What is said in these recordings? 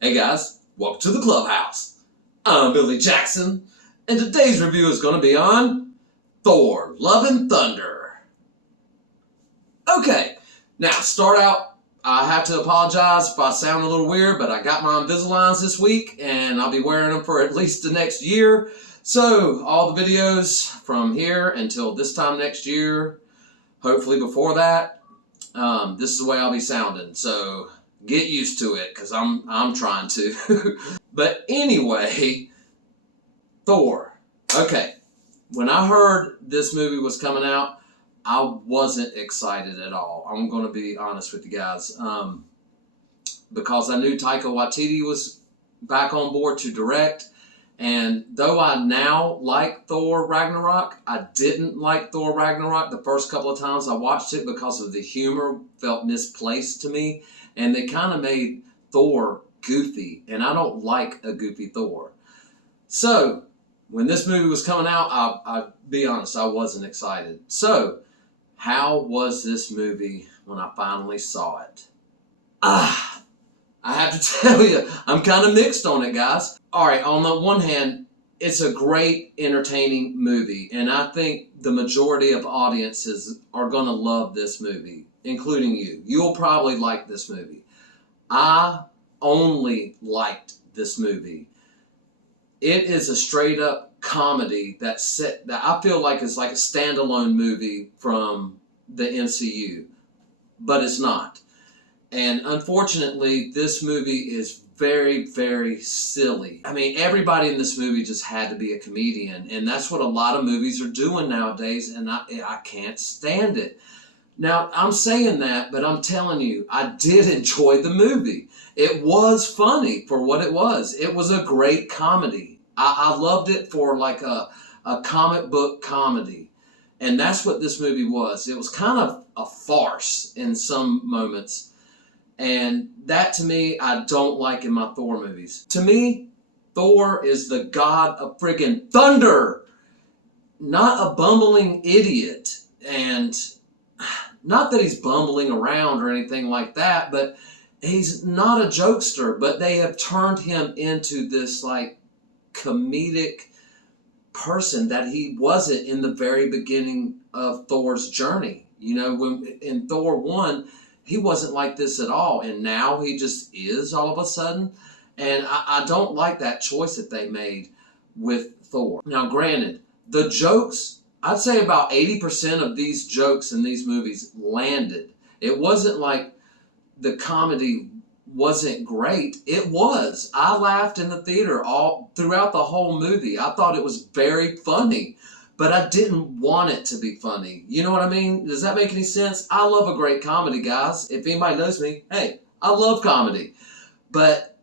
Hey guys, welcome to the clubhouse. I'm Billy Jackson, and today's review is going to be on Thor, Love and Thunder. Okay, now start out, I have to apologize if I sound a little weird, but I got my Invisaligns this week, and I'll be wearing them for at least the next year. So, all the videos from here until this time next year, hopefully before that, this is the way I'll be sounding. So, get used to it, because I'm trying to. But anyway, Thor. Okay, when I heard this movie was coming out, I wasn't excited at all. I'm going to be honest with you guys. Because I knew Taika Waititi was back on board to direct. And though I now like Thor Ragnarok, I didn't like Thor Ragnarok the first couple of times I watched it because of the humor felt misplaced to me. And they kind of made Thor goofy. And I don't like a goofy Thor. So, when this movie was coming out, I'll be honest, I wasn't excited. So, how was this movie when I finally saw it? I have to tell you, I'm kind of mixed on it, guys. Alright, on the one hand, it's a great, entertaining movie. And I think the majority of audiences are going to love this movie, including you. You'll probably like this movie. I only liked this movie. It is a straight up comedy that I feel like is like a standalone movie from the MCU, but it's not. And unfortunately, this movie is very, very silly. I mean, everybody in this movie just had to be a comedian, and that's what a lot of movies are doing nowadays, and I can't stand it. Now, I'm saying that, but I'm telling you, I did enjoy the movie. It was funny for what it was. It was a great comedy. I loved it for like a comic book comedy. And that's what this movie was. It was kind of a farce in some moments. And that, to me, I don't like in my Thor movies. To me, Thor is the god of friggin' thunder, not a bumbling idiot. And not that he's bumbling around or anything like that, but he's not a jokester. But they have turned him into this, like, comedic person that he wasn't in the very beginning of Thor's journey. You know, when in Thor 1, he wasn't like this at all, and now he just is all of a sudden. And I don't like that choice that they made with Thor. Now, granted, the jokes, I'd say about 80% of these jokes in these movies landed. It wasn't like the comedy wasn't great. It was. I laughed in the theater all throughout the whole movie. I thought it was very funny, but I didn't want it to be funny. You know what I mean? Does that make any sense? I love a great comedy, guys. If anybody knows me, hey, I love comedy, but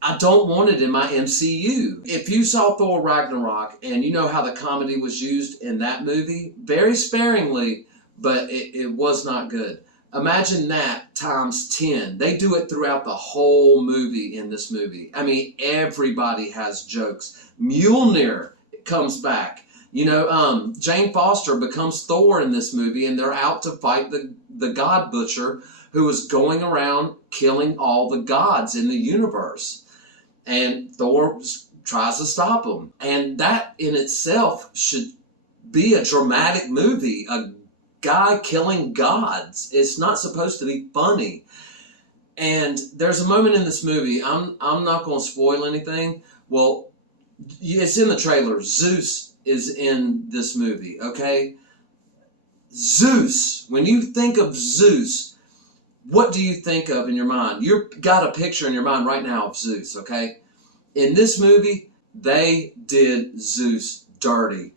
I don't want it in my MCU. If you saw Thor Ragnarok and you know how the comedy was used in that movie, very sparingly, but it was not good. Imagine that times 10. They do it throughout the whole movie in this movie. I mean, everybody has jokes. Mjolnir comes back. You know, Jane Foster becomes Thor in this movie, and they're out to fight the God Butcher, who is going around killing all the gods in the universe. And Thor tries to stop him. And that in itself should be a dramatic movie, a guy killing gods. It's not supposed to be funny. And there's a moment in this movie, I'm not going to spoil anything. Well, it's in the trailer. Zeus is in this movie, okay? Zeus. When you think of Zeus, what do you think of in your mind? You've got a picture in your mind right now of Zeus, okay? In this movie, they did Zeus dirty.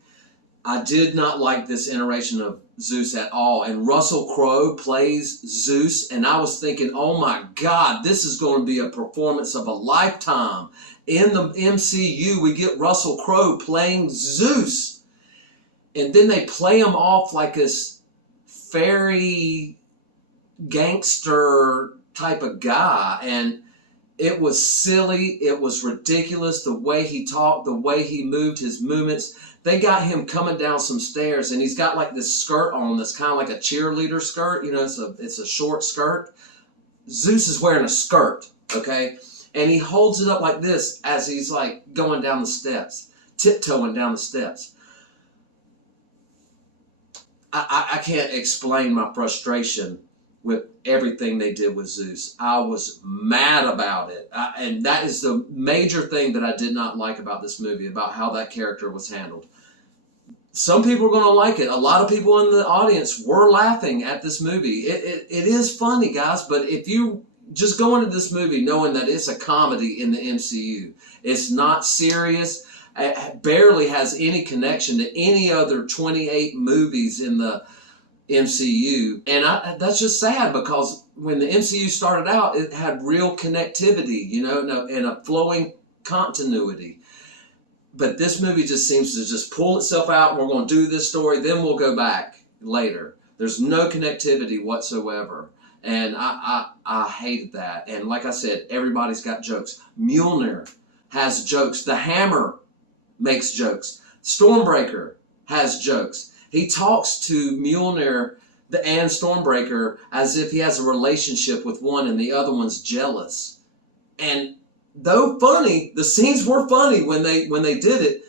I did not like this iteration of Zeus at all. And Russell Crowe plays Zeus, and I was thinking, oh my God, this is going to be a performance of a lifetime. In the MCU, we get Russell Crowe playing Zeus. And then they play him off like this fairy gangster type of guy. And it was silly. It was ridiculous. The way he talked, the way he moved, his movements. They got him coming down some stairs, and he's got like this skirt on that's kind of like a cheerleader skirt. You know, it's a short skirt. Zeus is wearing a skirt, okay? And he holds it up like this as he's like going down the steps, tiptoeing down the steps. I can't explain my frustration with everything they did with Zeus. I was mad about it. And that is the major thing that I did not like about this movie, about how that character was handled. Some people are going to like it. A lot of people in the audience were laughing at this movie. It is funny, guys, but if you just go into this movie knowing that it's a comedy in the MCU, it's not serious, it barely has any connection to any other 28 movies in the MCU. And that's just sad, because when the MCU started out, it had real connectivity, you know, and a flowing continuity. But this movie just seems to just pull itself out, and we're going to do this story, then we'll go back later. There's no connectivity whatsoever. And I hated that. And like I said, everybody's got jokes. Mjolnir has jokes. The Hammer makes jokes. Stormbreaker has jokes. He talks to Mjolnir and Stormbreaker as if he has a relationship with one and the other one's jealous. And though funny, the scenes were funny when they did it,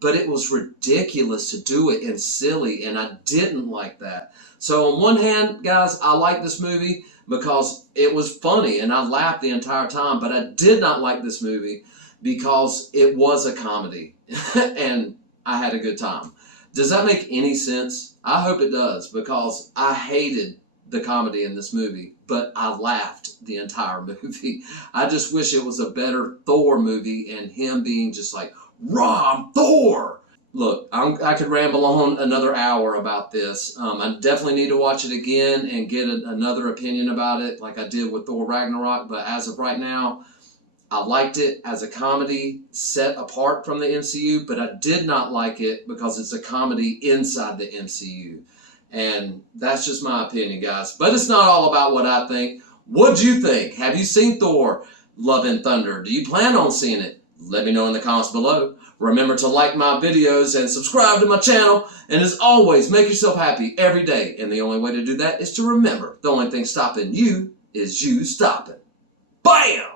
but it was ridiculous to do it and silly, and I didn't like that. So on one hand, guys, I like this movie because it was funny and I laughed the entire time, but I did not like this movie because it was a comedy and I had a good time. Does that make any sense? I hope it does, because I hated the comedy in this movie, but I laughed the entire movie. I just wish it was a better Thor movie and him being just like, "Rah, I'm Thor!" Look, I could ramble on another hour about this. I definitely need to watch it again and get another opinion about it like I did with Thor Ragnarok, but as of right now, I liked it as a comedy set apart from the MCU, but I did not like it because it's a comedy inside the MCU. And that's just my opinion, guys. But it's not all about what I think. What'd you think? Have you seen Thor Love and Thunder? Do you plan on seeing it? Let me know in the comments below. Remember to like my videos and subscribe to my channel. And as always, make yourself happy every day. And the only way to do that is to remember the only thing stopping you is you stopping. Bam!